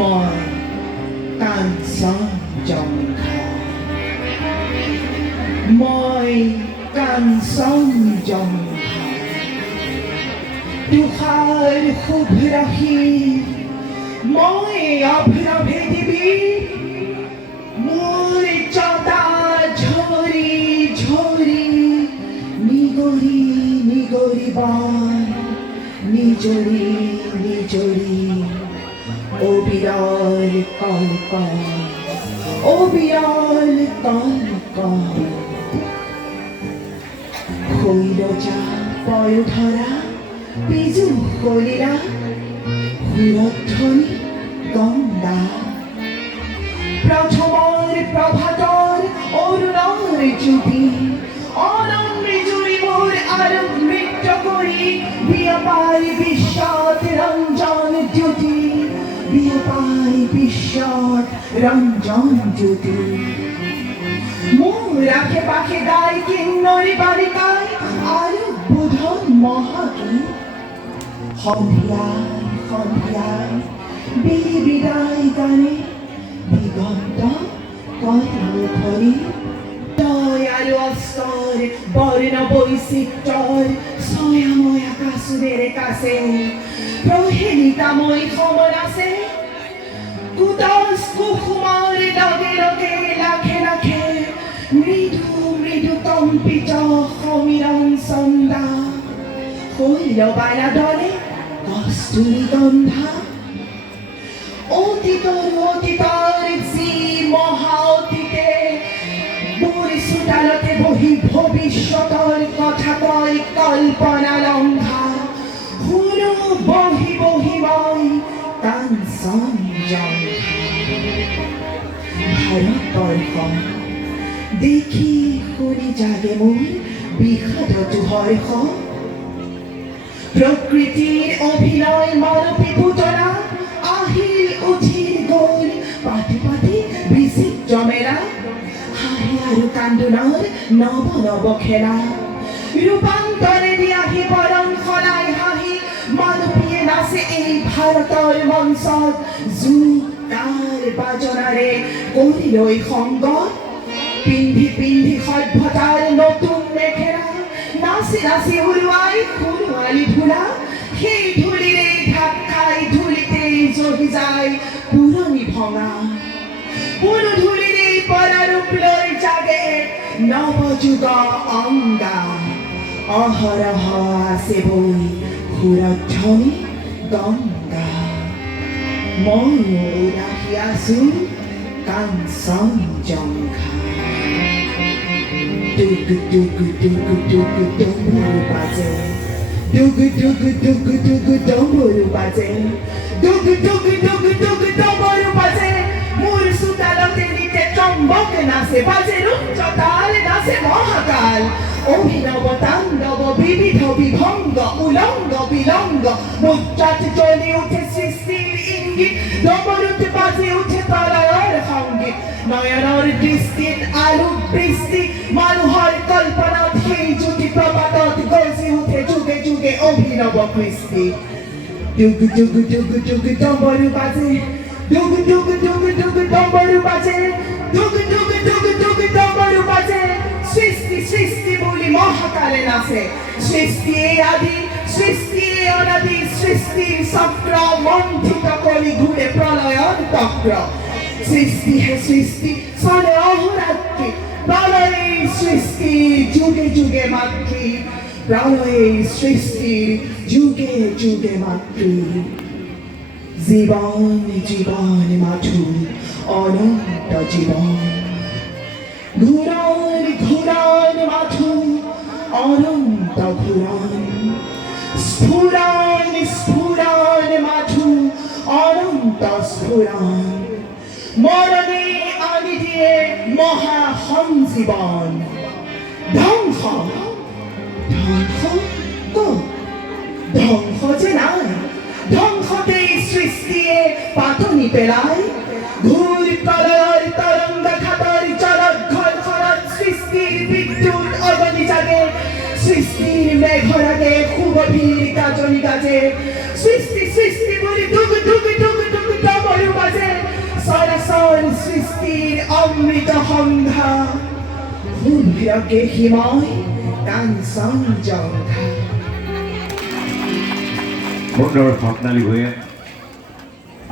মই কাঞ্চনজঙ্ঘা মই কাঞ্চনজঙ্ঘা তুষাৰ শুভ্ৰহী মই অভ্ৰ পৃথিৱী মোৰ জতা ঝৰি ঝৰি নিগৰি নিগৰি বন নিজৰি নিজৰি অবিৰল কল্পন অবিৰল কল্পন শৈলজা পয়োধৰা পিজু শৰীৰা সুৰধ্বনি গংগা প্ৰথমৰ প্ৰভাতৰ অৰুণৰ জ্যোতি অনমৃজুৰি মোৰ আৰু নৃত্য কৰি বিয়পাই বিশ্বত ৰঞ্জন জ্যোতি বিয়পাই বিশ্বত ৰঞ্জন জ্যোতি মোৰ আশে পাশে গাই কিন্নৰী বালিকাই আৰু বুধন মহাগীত সন্ধিয়াই সন্ধিয়াই বিদায় গানে দিগন্ত কৰ্মখৰি তই আৰু অস্তৰ বৰ্ণ বৈচিত্ৰৰ ছয়াময় আকাশেৰে কাছে প্ৰহেলিকাময় সমন আছে কুটস কুসুমৰ লগে লগে লাখে লাখে মৃদু মৃদু কম্পিত সমীৰণ চন্দা শৈলবালা দলে কস্তুৰী গন্ধা অতীতৰ যি মহা অতীতে মোৰ চোতালতে বহি ভৱিষ্যতৰ কথা কয় কল্পনা লংঘা শুনো বহি বহি মই কাঞ্চনজঙ্ঘা ভাৰতবৰ্ষ দেখি শুনি জাগে মোৰ বিষাদতো হৰ্ষ প্ৰকৃতিৰ অভিনয় মানৱী পুতলা আহিল উঠিল গ'ল পাতি পাতি বিচিত্ৰ মেলা হাঁহি আৰু কান্দোনৰ নৱ নৱ খেলা ৰূপান্তৰেদি আহি বৰণ সলাই হাঁহি মানৱীয়ে নাচে এই ভাৰতৰ মঞ্চত জোৰদাৰ বাজনাৰে কৰি লৈ সংগত পিন্ধি পিন্ধি সভ্যতাৰ নতুন মেখেলা নাচি নাচি উৰুৱাই সোণোৱালী ধূলা সেই ধূলিৰে ঢাক খাই ধূলিতেই জহি যায় পুৰণি ভঙা পুৰু ধূলিৰে পৰা ৰূপ লৈ জাগে নৱযুগ অংগা অহৰহ আছে বৈ সুৰধ্বনি গংগা ময়ো উদাসী আছো Kanchenjunga Dugu dugu dugu dugu domburu baze Dugu dugu dugu dugu domburu baze Dugu dugu dugu dugu domburu baze Mur sutalote nite trombok nase baze runchotal nase মহাকাল অভিনব তাণ্ডব বিবিধ বিভঙ্গ উলঙ্গ বিলঙ্গ মুদ্রাত জ্বলে উঠে সৃষ্টির ইঙ্গিত ডমরুতে বাজে উঠে প্রলয়ের সঙ্গীত নয়নৰ দৃষ্টিত আলু বৃষ্টি মানুহৰ কল্পনাত সেই জ্যোতি প্ৰপাতত গজি উঠে যুগে যুগে অভিনৱ কৃষ্টি ডুগু ডুগু ডুগু ডুগু ডম্বৰু বাজে ডুগু ডুগু ডুগু ডুগু ডম্বৰু বাজে ডুগু ডুগু ডুগু ডুগু ডম্বৰু বাজে সৃষ্টি সৃষ্টি বুলি মহাকালে নাচে সৃষ্টিয়ে আদি সৃষ্টিয়ে অনাদি সৃষ্টিৰ চক্ৰ মন্থিত কৰি ঘূৰে প্ৰলয়ৰ চক্ৰ সৃষ্টি হে সৃষ্টি চলে অহোৰাত্ৰি প্ৰলয়ে সৃষ্টি যুগে যুগে মাতৃ প্ৰলয়ে সৃষ্টিৰ যুগে যুগে মাতৃ জীৱন জীৱন মাথো অনন্ত জীৱন ঘূৰণ ঘূৰণ মাথো অনন্ত ঘূৰণ স্ফুৰণ স্ফুৰণ মাথো অনন্ত স্ফুৰণ মৰণে আনি দিয়ে মহা সংজীৱন ধ্বংস ধ্বংস ক'ত ধ্বংস যে নাই ধ্বংসতেই সৃষ্টিয়ে পাতনি পেলায় ঘূৰ প্ৰলয়ৰ তৰংগাঘাতৰ জলঘৰ ঘৰত সৃষ্টিৰ বিদ্যুৎ অগণি জাগে সৃষ্টিৰ মেঘৰ আগে সুগভীৰ গাজনি গাজে সৃষ্টি সৃষ্টি বুলি ডুগু ডুগু ডুগু ডুগু ডমৰু বাজে অমৃত সন্ধ্যা গভীৰকে হিময় কাঞ্চন জংঘা সুন্দৰ ভগ্নালী ভূঞা